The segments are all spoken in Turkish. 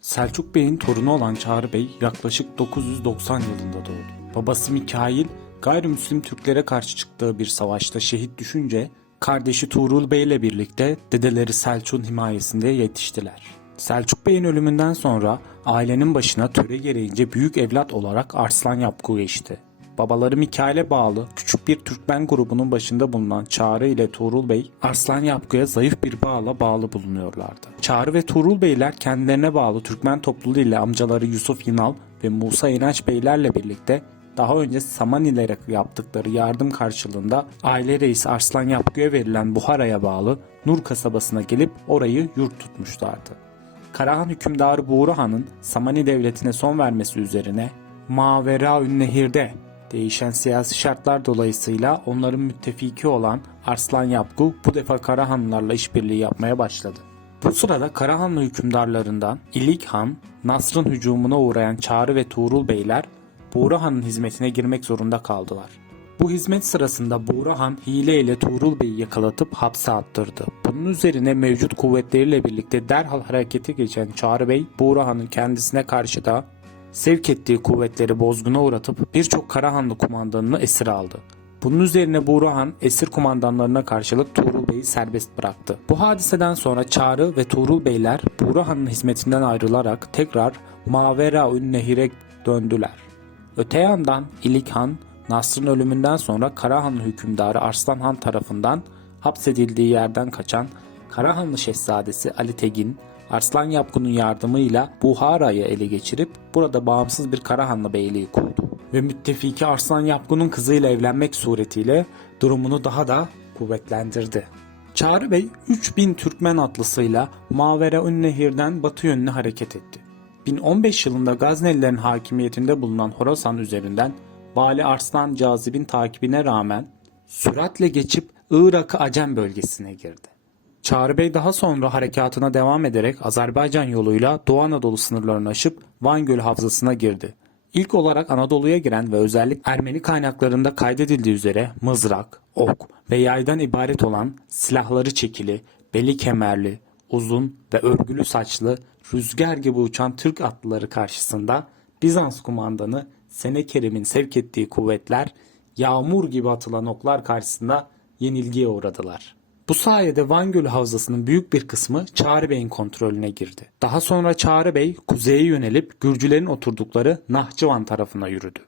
Selçuk Bey'in torunu olan Çağrı Bey yaklaşık 990 yılında doğdu. Babası Mikail gayrimüslim Türklere karşı çıktığı bir savaşta şehit düşünce kardeşi Tuğrul Bey ile birlikte dedeleri Selçuk'un himayesinde yetiştiler. Selçuk Bey'in ölümünden sonra ailenin başına töre gereğince büyük evlat olarak Arslan Yapku geçti. Babaları Mikail'e bağlı küçük bir Türkmen grubunun başında bulunan Çağrı ile Tuğrul Bey, Arslan Yapku'ya zayıf bir bağla bağlı bulunuyorlardı. Çağrı ve Tuğrul Beyler kendilerine bağlı Türkmen topluluğu ile amcaları Yusuf Yinal ve Musa İnanç Beylerle birlikte daha önce Samanilere yaptıkları yardım karşılığında aile reisi Arslan Yapku'ya verilen Buhara'ya bağlı Nur kasabasına gelip orayı yurt tutmuşlardı. Karahan hükümdarı Buğra Han'ın Samani devletine son vermesi üzerine Maveraün Nehir'de değişen siyasi şartlar dolayısıyla onların müttefiki olan Arslan Yapgu bu defa Karahanlılarla işbirliği yapmaya başladı. Bu sırada Karahanlı hükümdarlarından İlik Han, Nasr'ın hücumuna uğrayan Çağrı ve Tuğrul Beyler Buğra Han'ın hizmetine girmek zorunda kaldılar. Bu hizmet sırasında Buğra Han hile ile Tuğrul Bey'i yakalatıp hapse attırdı. Bunun üzerine mevcut kuvvetleriyle birlikte derhal harekete geçen Çağrı Bey, Buğra Han'ın kendisine karşı da sevk ettiği kuvvetleri bozguna uğratıp birçok Karahanlı kumandanını esir aldı. Bunun üzerine Buğra Han esir kumandanlarına karşılık Tuğrul Bey'i serbest bıraktı. Bu hadiseden sonra Çağrı ve Tuğrul Beyler Buğra Han'ın hizmetinden ayrılarak tekrar Maveraün Nehir'e döndüler. Öte yandan İlik Han, Nasr'ın ölümünden sonra Karahanlı hükümdarı Arslan Han tarafından hapsedildiği yerden kaçan Karahanlı Şehzadesi Ali Tegin, Arslan Yapkun'un yardımıyla Buhara'yı ele geçirip burada bağımsız bir Karahanlı beyliği kurdu. Ve müttefiki Arslan Yapkun'un kızıyla evlenmek suretiyle durumunu daha da kuvvetlendirdi. Çağrı Bey 3000 Türkmen atlısıyla Mavera Nehir'den batı yönüne hareket etti. 1015 yılında Gaznelilerin hakimiyetinde bulunan Horasan üzerinden Vali Arslan Cazib'in takibine rağmen süratle geçip Irak'ı Acem bölgesine girdi. Çağrı Bey daha sonra harekatına devam ederek Azerbaycan yoluyla Doğu Anadolu sınırlarını aşıp Van Gölü havzasına girdi. İlk olarak Anadolu'ya giren ve özellikle Ermeni kaynaklarında kaydedildiği üzere mızrak, ok ve yaydan ibaret olan silahları çekili, beli kemerli, uzun ve örgülü saçlı, rüzgar gibi uçan Türk atlıları karşısında Bizans kumandanı Senekerim'in sevk ettiği kuvvetler yağmur gibi atılan oklar karşısında yenilgiye uğradılar. Bu sayede Van Gölü Havzası'nın büyük bir kısmı Çağrı Bey'in kontrolüne girdi. Daha sonra Çağrı Bey kuzeye yönelip Gürcülerin oturdukları Nahçıvan tarafına yürüdü.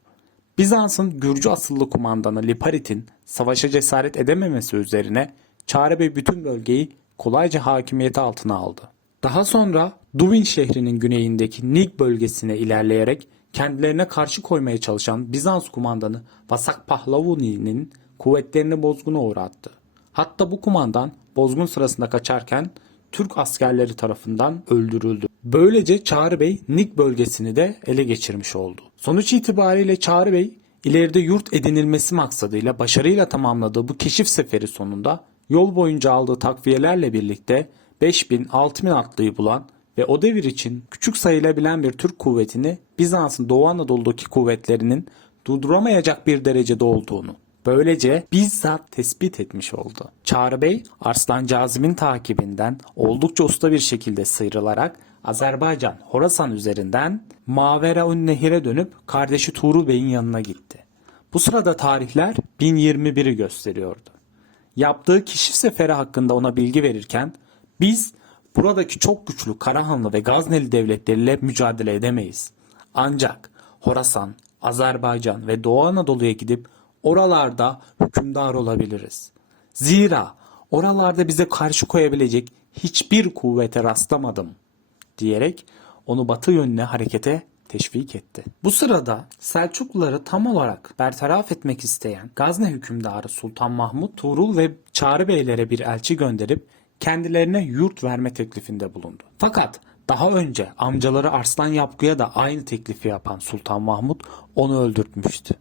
Bizans'ın Gürcü asıllı kumandanı Liparit'in savaşa cesaret edememesi üzerine Çağrı Bey bütün bölgeyi kolayca hakimiyeti altına aldı. Daha sonra Duvin şehrinin güneyindeki Nig bölgesine ilerleyerek kendilerine karşı koymaya çalışan Bizans kumandanı Vasak Pahlavuni'nin kuvvetlerini bozguna uğrattı. Hatta bu kumandan bozgun sırasında kaçarken Türk askerleri tarafından öldürüldü. Böylece Çağrı Bey Nig bölgesini de ele geçirmiş oldu. Sonuç itibariyle Çağrı Bey ileride yurt edinilmesi maksadıyla başarıyla tamamladığı bu keşif seferi sonunda yol boyunca aldığı takviyelerle birlikte 5000-6000 atlıyı bulan ve o devir için küçük sayılabilen bir Türk kuvvetini Bizans'ın Doğu Anadolu'daki kuvvetlerinin durduramayacak bir derecede olduğunu böylece bizzat tespit etmiş oldu. Çağrı Bey Arslan Cazim'in takibinden oldukça usta bir şekilde sıyrılarak Azerbaycan Horasan üzerinden Maveraun Nehir'e dönüp kardeşi Tuğrul Bey'in yanına gitti. Bu sırada tarihler 1021'i gösteriyordu. Yaptığı keşif seferi hakkında ona bilgi verirken biz buradaki çok güçlü Karahanlı ve Gazneli devletleriyle mücadele edemeyiz. Ancak Horasan, Azerbaycan ve Doğu Anadolu'ya gidip oralarda hükümdar olabiliriz. Zira oralarda bize karşı koyabilecek hiçbir kuvvete rastlamadım diyerek onu batı yönüne harekete teşvik etti. Bu sırada Selçukluları tam olarak bertaraf etmek isteyen Gazne hükümdarı Sultan Mahmut Tuğrul ve Çağrı Beylere bir elçi gönderip kendilerine yurt verme teklifinde bulundu. Fakat daha önce amcaları Arslan Yapgu'ya da aynı teklifi yapan Sultan Mahmut onu öldürtmüştü.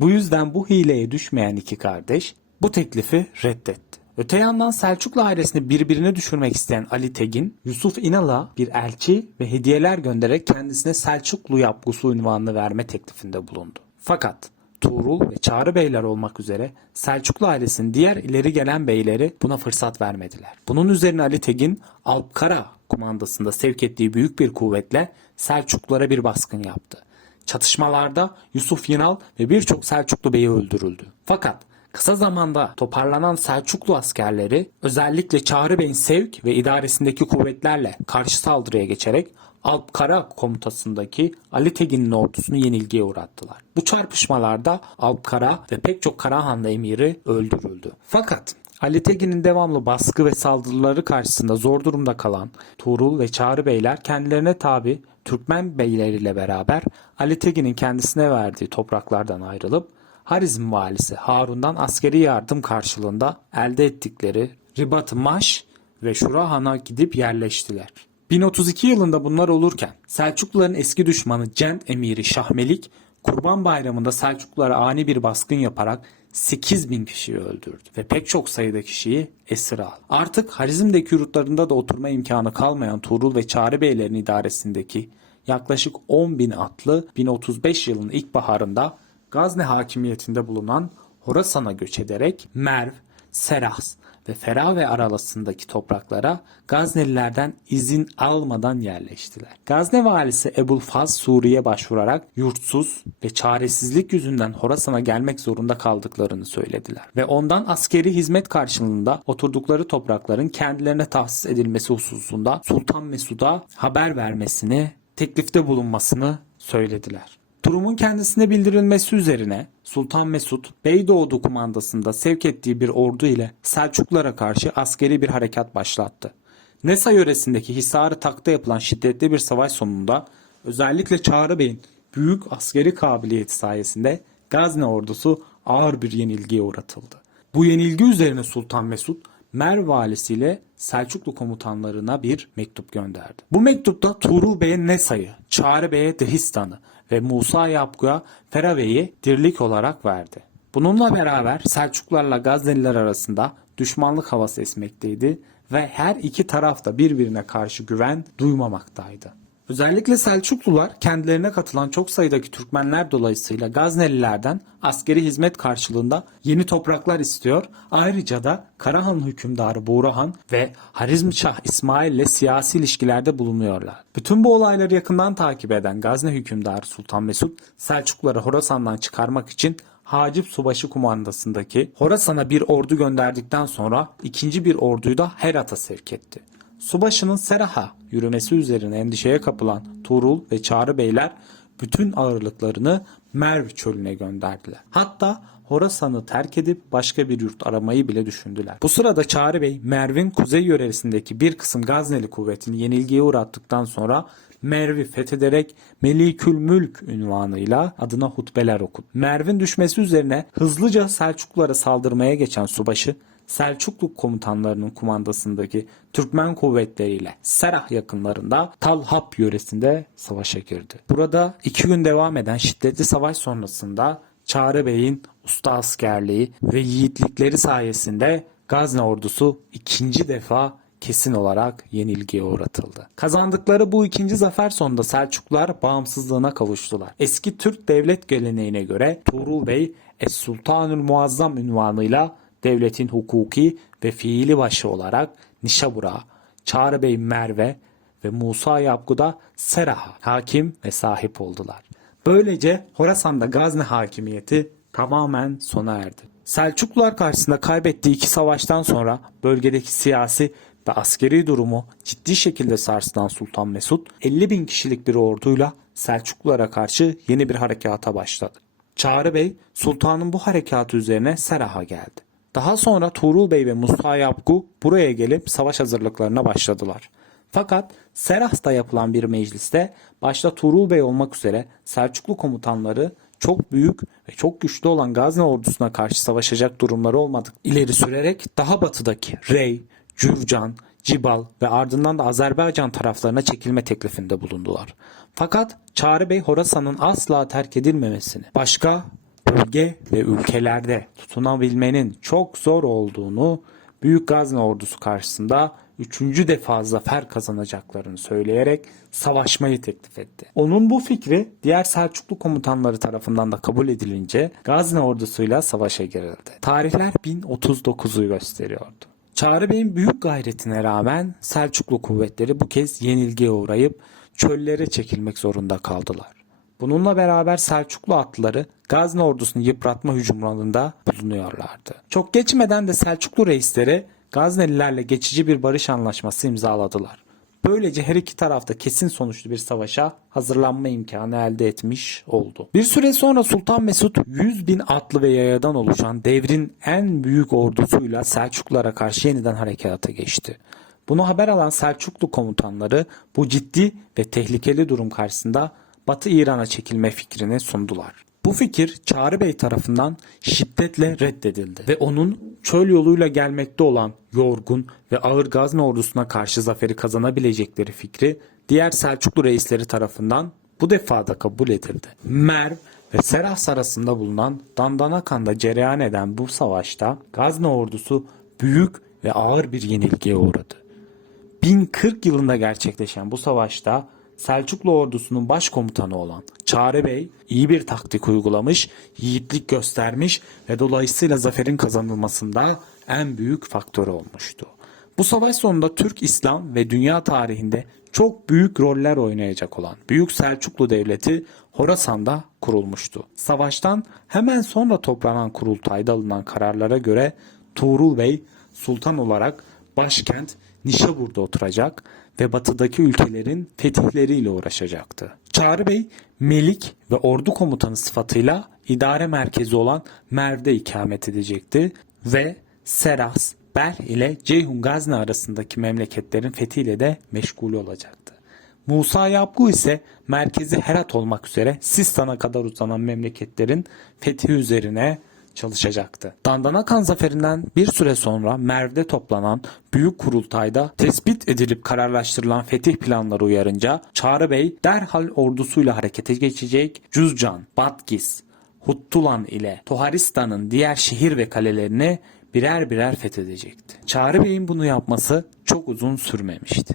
Bu yüzden bu hileye düşmeyen iki kardeş bu teklifi reddetti. Öte yandan Selçuklu ailesini birbirine düşürmek isteyen Ali Tegin, Yusuf İnal'a bir elçi ve hediyeler göndererek kendisine Selçuklu yapgusu ünvanını verme teklifinde bulundu. Fakat Tuğrul ve Çağrı Beyler olmak üzere Selçuklu ailesinin diğer ileri gelen beyleri buna fırsat vermediler. Bunun üzerine Ali Tegin Alpkara kumandasında sevk ettiği büyük bir kuvvetle Selçuklulara bir baskın yaptı. Çatışmalarda Yusuf Yinal ve birçok Selçuklu beyi öldürüldü. Fakat kısa zamanda toparlanan Selçuklu askerleri özellikle Çağrı Bey'in sevk ve idaresindeki kuvvetlerle karşı saldırıya geçerek Alp Kara komutasındaki Ali Tegin'in ordusunu yenilgiye uğrattılar. Bu çarpışmalarda Alp Kara ve pek çok Karahanlı emiri öldürüldü. Fakat Ali Tegin'in devamlı baskı ve saldırıları karşısında zor durumda kalan Tuğrul ve Çağrı Beyler kendilerine tabi Türkmen beyleriyle beraber Ali Tegin'in kendisine verdiği topraklardan ayrılıp Harizm valisi Harun'dan askeri yardım karşılığında elde ettikleri Ribat-ı Maş ve Şurahan'a gidip yerleştiler. 1032 yılında bunlar olurken Selçukluların eski düşmanı Cent emiri Şahmelik Kurban Bayramı'nda Selçuklulara ani bir baskın yaparak 8 bin kişiyi öldürdü ve pek çok sayıda kişiyi esir aldı. Artık Harizm'deki yurtlarında da oturma imkanı kalmayan Tuğrul ve Çağrı Beylerin idaresindeki yaklaşık 10 bin atlı 1035 yılının ilkbaharında Gazne hakimiyetinde bulunan Horasan'a göç ederek Merv, Serahs ve Ferave arasındaki topraklara Gaznelilerden izin almadan yerleştiler. Gazne valisi Ebulfaz Suriye başvurarak yurtsuz ve çaresizlik yüzünden Horasan'a gelmek zorunda kaldıklarını söylediler. Ve ondan askeri hizmet karşılığında oturdukları toprakların kendilerine tahsis edilmesi hususunda Sultan Mesud'a haber vermesini, teklifte bulunmasını söylediler. Durumun kendisine bildirilmesi üzerine Sultan Mesud Beydoğdu kumandasında sevk ettiği bir ordu ile Selçuklulara karşı askeri bir harekat başlattı. Nesa yöresindeki Hisarı Tak'ta yapılan şiddetli bir savaş sonunda özellikle Çağrı Bey'in büyük askeri kabiliyeti sayesinde Gazne ordusu ağır bir yenilgiye uğratıldı. Bu yenilgi üzerine Sultan Mesud Merv valisiyle Selçuklu komutanlarına bir mektup gönderdi. Bu mektupta Tuğrul Bey'e Nesa'yı, Çağrı Bey'e Dehistan'ı ve Musa Yapgu'ya Ferave'yi dirlik olarak verdi. Bununla beraber Selçuklularla Gazneliler arasında düşmanlık havası esmekteydi ve her iki taraf da birbirine karşı güven duymamaktaydı. Özellikle Selçuklular kendilerine katılan çok sayıdaki Türkmenler dolayısıyla Gaznelilerden askeri hizmet karşılığında yeni topraklar istiyor. Ayrıca da Karahan hükümdarı Buğrahan ve Harizmşah İsmail ile siyasi ilişkilerde bulunuyorlar. Bütün bu olayları yakından takip eden Gazne hükümdarı Sultan Mesud Selçukluları Horasan'dan çıkarmak için Hacip Subaşı kumandasındaki Horasan'a bir ordu gönderdikten sonra ikinci bir orduyu da Herat'a sevk etti. Subaşı'nın Serah'a yürümesi üzerine endişeye kapılan Tuğrul ve Çağrı Beyler bütün ağırlıklarını Merv çölüne gönderdiler. Hatta Horasan'ı terk edip başka bir yurt aramayı bile düşündüler. Bu sırada Çağrı Bey Merv'in kuzey yöresindeki bir kısım Gazneli kuvvetini yenilgiye uğrattıktan sonra Merv'i fethederek Melikül Mülk ünvanıyla adına hutbeler okudu. Merv'in düşmesi üzerine hızlıca Selçuklulara saldırmaya geçen subaşı Selçuklu komutanlarının kumandasındaki Türkmen kuvvetleriyle Serah yakınlarında Talhap yöresinde savaşa girdi. Burada iki gün devam eden şiddetli savaş sonrasında Çağrı Bey'in usta askerliği ve yiğitlikleri sayesinde Gazne ordusu ikinci defa kesin olarak yenilgiye uğratıldı. Kazandıkları bu ikinci zafer sonunda Selçuklular bağımsızlığına kavuştular. Eski Türk devlet geleneğine göre Tuğrul Bey Es Sultanül Muazzam ünvanıyla devletin hukuki ve fiili başı olarak Nişabura, Çağrı Bey Merve ve Musa Yapgu'da Serah'a hakim ve sahip oldular. Böylece Horasan'da Gazne hakimiyeti tamamen sona erdi. Selçuklular karşısında kaybettiği iki savaştan sonra bölgedeki siyasi ve askeri durumu ciddi şekilde sarsılan Sultan Mesud 50 bin kişilik bir orduyla Selçuklulara karşı yeni bir harekata başladı. Çağrı Bey sultanın bu harekatı üzerine Serah'a geldi. Daha sonra Tuğrul Bey ve Musa Yapgu buraya gelip savaş hazırlıklarına başladılar. Fakat Serah'ta yapılan bir mecliste başta Tuğrul Bey olmak üzere Selçuklu komutanları çok büyük ve çok güçlü olan Gazne ordusuna karşı savaşacak durumları olmadık ileri sürerek daha batıdaki Rey, Cürcan, Cibal ve ardından da Azerbaycan taraflarına çekilme teklifinde bulundular. Fakat Çağrı Bey Horasan'ın asla terk edilmemesini, başka bölge ve ülkelerde tutunabilmenin çok zor olduğunu Büyük Gazne ordusu karşısında üçüncü defa zafer kazanacaklarını söyleyerek savaşmayı teklif etti. Onun bu fikri diğer Selçuklu komutanları tarafından da kabul edilince Gazne ordusuyla savaşa girildi. Tarihler 1039'u gösteriyordu. Çağrı Bey'in büyük gayretine rağmen Selçuklu kuvvetleri bu kez yenilgiye uğrayıp çöllere çekilmek zorunda kaldılar. Bununla beraber Selçuklu atlıları Gazne ordusunu yıpratma hücumlarında bulunuyorlardı. Çok geçmeden de Selçuklu reisleri Gaznelilerle geçici bir barış anlaşması imzaladılar. Böylece her iki tarafta kesin sonuçlu bir savaşa hazırlanma imkanı elde etmiş oldu. Bir süre sonra Sultan Mesut 100 bin atlı ve yayadan oluşan devrin en büyük ordusuyla Selçuklulara karşı yeniden harekata geçti. Bunu haber alan Selçuklu komutanları bu ciddi ve tehlikeli durum karşısında Batı İran'a çekilme fikrini sundular. Bu fikir Çağrı Bey tarafından şiddetle reddedildi ve onun çöl yoluyla gelmekte olan yorgun ve ağır Gazne ordusuna karşı zaferi kazanabilecekleri fikri diğer Selçuklu reisleri tarafından bu defa da kabul edildi. Merv ve Serahs arasında bulunan Dandanakan'da cereyan eden bu savaşta Gazne ordusu büyük ve ağır bir yenilgiye uğradı. 1040 yılında gerçekleşen bu savaşta Selçuklu ordusunun başkomutanı olan Çağrı Bey iyi bir taktik uygulamış, yiğitlik göstermiş ve dolayısıyla zaferin kazanılmasında en büyük faktör olmuştu. Bu savaş sonunda Türk İslam ve dünya tarihinde çok büyük roller oynayacak olan Büyük Selçuklu Devleti Horasan'da kurulmuştu. Savaştan hemen sonra toplanan kurultayda alınan kararlara göre Tuğrul Bey sultan olarak başkent Nişabur'da oturacak ve batıdaki ülkelerin fetihleriyle uğraşacaktı. Çağrı Bey, Melik ve ordu komutanı sıfatıyla idare merkezi olan Merv'de ikamet edecekti ve Seras, Bel ile Ceyhun Gazne arasındaki memleketlerin fethiyle de meşgul olacaktı. Musa Yapgu ise merkezi Herat olmak üzere Sistan'a kadar uzanan memleketlerin fethi üzerine çalışacaktı. Dandanakan zaferinden bir süre sonra Merv'de toplanan büyük kurultayda tespit edilip kararlaştırılan fetih planları uyarınca Çağrı Bey derhal ordusuyla harekete geçecek Cüzcan, Batgis, Huttulan ile Toharistan'ın diğer şehir ve kalelerini birer birer fethedecekti. Çağrı Bey'in bunu yapması çok uzun sürmemişti.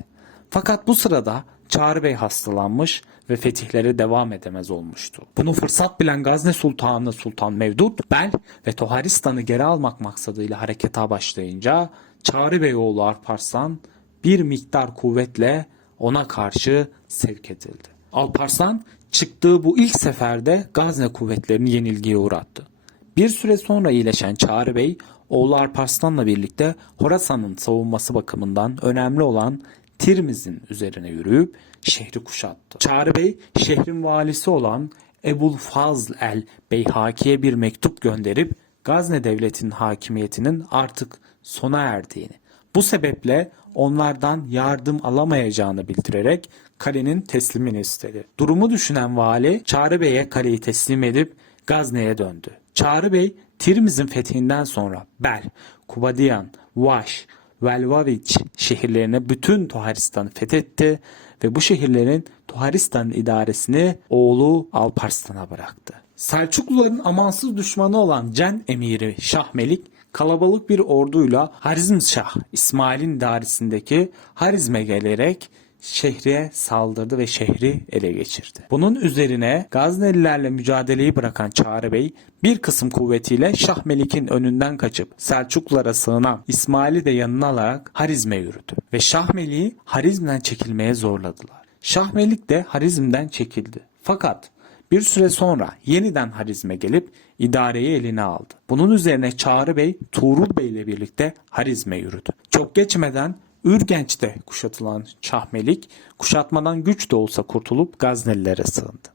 Fakat bu sırada Çağrı Bey hastalanmış ve fetihlere devam edemez olmuştu. Bunu fırsat bilen Gazne Sultanı Sultan Mevdut, Bel ve Toharistan'ı geri almak maksadıyla harekete başlayınca Çağrı Bey oğlu Alparslan bir miktar kuvvetle ona karşı sevk edildi. Alparslan çıktığı bu ilk seferde Gazne kuvvetlerini yenilgiye uğrattı. Bir süre sonra iyileşen Çağrı Bey, oğlu Alparslan'la birlikte Horasan'ın savunması bakımından önemli olan Tirmiz'in üzerine yürüyüp şehri kuşattı. Çağrı Bey, şehrin valisi olan Ebul Fazl el Beyhaki'ye bir mektup gönderip Gazne devletinin hakimiyetinin artık sona erdiğini, bu sebeple onlardan yardım alamayacağını bildirerek kalenin teslimini istedi. Durumu düşünen vali Çağrı Bey'e kaleyi teslim edip Gazne'ye döndü. Çağrı Bey Tirmiz'in fethinden sonra Bel, Kubadiyan, Vaş, Velvaviç şehirlerine bütün Toharistan'ı fethetti ve bu şehirlerin Toharistan idaresini oğlu Alparslan'a bıraktı. Selçukluların amansız düşmanı olan Cen emiri Şah Melik kalabalık bir orduyla Harizm Şah İsmail'in idaresindeki Harizm'e gelerek şehre saldırdı ve şehri ele geçirdi. Bunun üzerine Gaznelilerle mücadeleyi bırakan Çağrı Bey bir kısım kuvvetiyle Şah Melik'in önünden kaçıp Selçuklulara sığınan İsmail'i de yanına alarak Harizm'e yürüdü ve Şah Melik'i Harizm'den çekilmeye zorladılar. Şah Melik de Harizm'den çekildi. Fakat bir süre sonra yeniden Harizm'e gelip idareyi eline aldı. Bunun üzerine Çağrı Bey Tuğrul Bey ile birlikte Harizm'e yürüdü. Çok geçmeden Ürgenç'te kuşatılan Şahmelik kuşatmadan güç de olsa kurtulup Gaznelilere sığındı.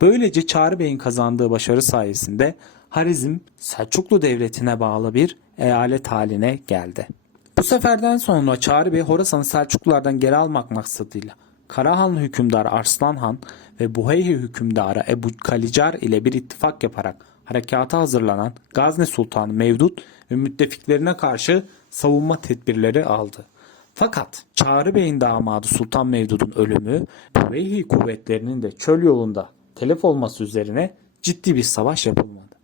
Böylece Çağrı Bey'in kazandığı başarı sayesinde Harizm Selçuklu Devleti'ne bağlı bir eyalet haline geldi. Bu seferden sonra Çağrı Bey Horasan'ı Selçuklulardan geri almak maksadıyla Karahanlı hükümdarı Arslan Han ve Buheyhi hükümdarı Ebu Kalicar ile bir ittifak yaparak harekata hazırlanan Gazne Sultanı Mevdut ve müttefiklerine karşı savunma tedbirleri aldı. Fakat Çağrı Bey'in damadı Sultan Mevdud'un ölümü Buheyhi kuvvetlerinin de çöl yolunda telef olması üzerine ciddi bir savaş yapılmadı.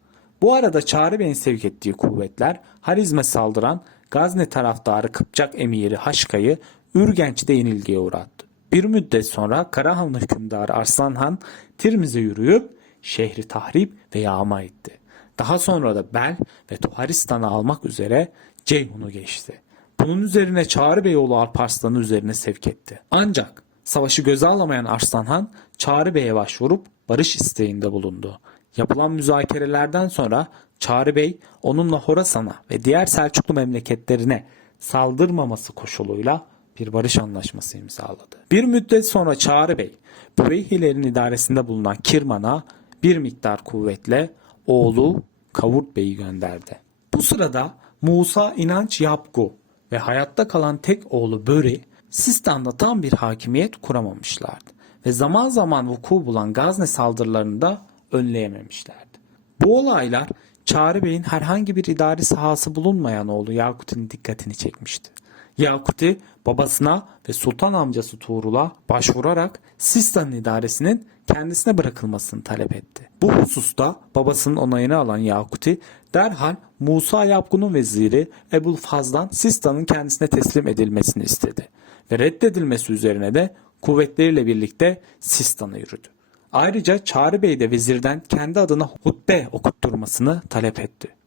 Bu arada Çağrı Bey'in sevk ettiği kuvvetler Harizm'e saldıran Gazne taraftarı Kıpçak emiri Haşka'yı Ürgenç'te yenilgiye uğrattı. Bir müddet sonra Karahanlı hükümdarı Arslan Han Tirmiz'e yürüyüp şehri tahrip ve yağma etti. Daha sonra da Bel ve Tuharistan'ı almak üzere Ceyhun'u geçti. Bunun üzerine Çağrı Bey oğlu Alparslan'ı üzerine sevk etti. Ancak savaşı göze alamayan Arslan Han Çağrı Bey'e başvurup barış isteğinde bulundu. Yapılan müzakerelerden sonra Çağrı Bey onunla Horasan'a ve diğer Selçuklu memleketlerine saldırmaması koşuluyla bir barış anlaşması imzaladı. Bir müddet sonra Çağrı Bey, Büreyhilerin idaresinde bulunan Kirman'a bir miktar kuvvetle oğlu Kavurt Bey'i gönderdi. Bu sırada Musa İnanç Yapgu ve hayatta kalan tek oğlu Böri, Sistan'da tam bir hakimiyet kuramamışlardı ve zaman zaman vuku bulan Gazne saldırılarını da önleyememişlerdi. Bu olaylar Çağrı Bey'in herhangi bir idari sahası bulunmayan oğlu Yakut'un dikkatini çekmişti. Yakuti babasına ve sultan amcası Tuğrul'a başvurarak Sistan'ın idaresinin kendisine bırakılmasını talep etti. Bu hususta babasının onayını alan Yakuti derhal Musa Yapgun'un veziri Ebul Faz'dan Sistan'ın kendisine teslim edilmesini istedi. Ve reddedilmesi üzerine de kuvvetleriyle birlikte Sistan'a yürüdü. Ayrıca Çağrı Bey de vezirden kendi adına hutbe okutturmasını talep etti.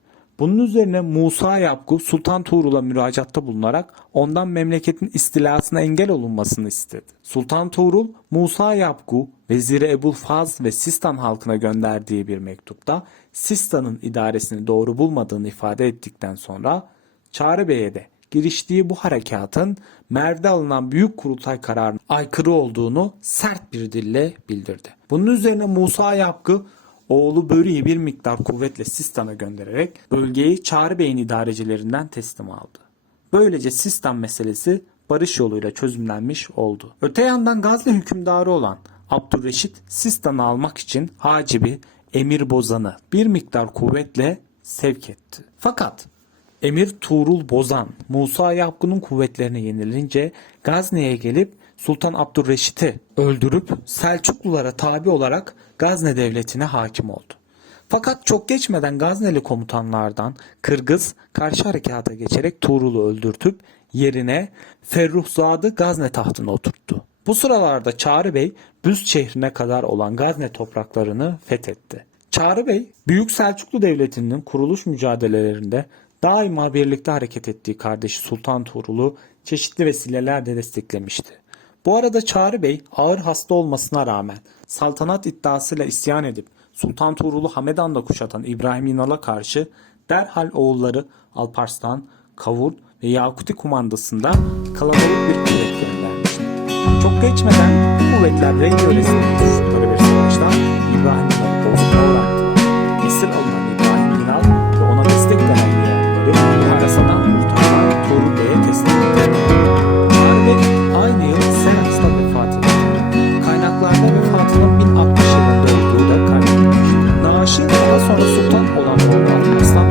Bunun üzerine Musa Yapgu Sultan Tuğrul'a müracaatta bulunarak ondan memleketin istilasına engel olunmasını istedi. Sultan Tuğrul, Musa Yapgu, Veziri Ebul Faz ve Sistan halkına gönderdiği bir mektupta Sistan'ın idaresini doğru bulmadığını ifade ettikten sonra Çağrı Bey'e de giriştiği bu harekatın Merv'de alınan büyük kurultay kararına aykırı olduğunu sert bir dille bildirdi. Bunun üzerine Musa Yapgı oğlu Böri'yi bir miktar kuvvetle Sistan'a göndererek bölgeyi Çağrı Bey'in idarecilerinden teslim aldı. Böylece Sistan meselesi barış yoluyla çözümlenmiş oldu. Öte yandan Gazze hükümdarı olan Abdülreşit Sistan'ı almak için Hacib'i Emir Bozan'ı bir miktar kuvvetle sevk etti. Fakat Emir Tuğrul Bozan Musa Yapgun'un kuvvetlerine yenilince Gazne'ye gelip Sultan Abdülreşit'i öldürüp Selçuklulara tabi olarak Gazne devletine hakim oldu. Fakat çok geçmeden Gazneli komutanlardan Kırgız karşı harekata geçerek Tuğrul'u öldürtüp yerine Ferruhzad'ı Gazne tahtına oturttu. Bu sıralarda Çağrı Bey Büst şehrine kadar olan Gazne topraklarını fethetti. Çağrı Bey, Büyük Selçuklu Devleti'nin kuruluş mücadelelerinde daima birlikte hareket ettiği kardeşi Sultan Tuğrul'u çeşitli vesilelerle desteklemişti. Bu arada Çağrı Bey ağır hasta olmasına rağmen saltanat iddiasıyla isyan edip Sultan Tuğrul'u Hamedan'da kuşatan İbrahim İnal'a karşı derhal oğulları Alparslan, Kavur ve Yakuti kumandasında kalabalık bir kuvvet göndermişti. Çok geçmeden bu kuvvetler Rey tutuştukları Naaşı daha sonra sultan olan oğlu Alparslan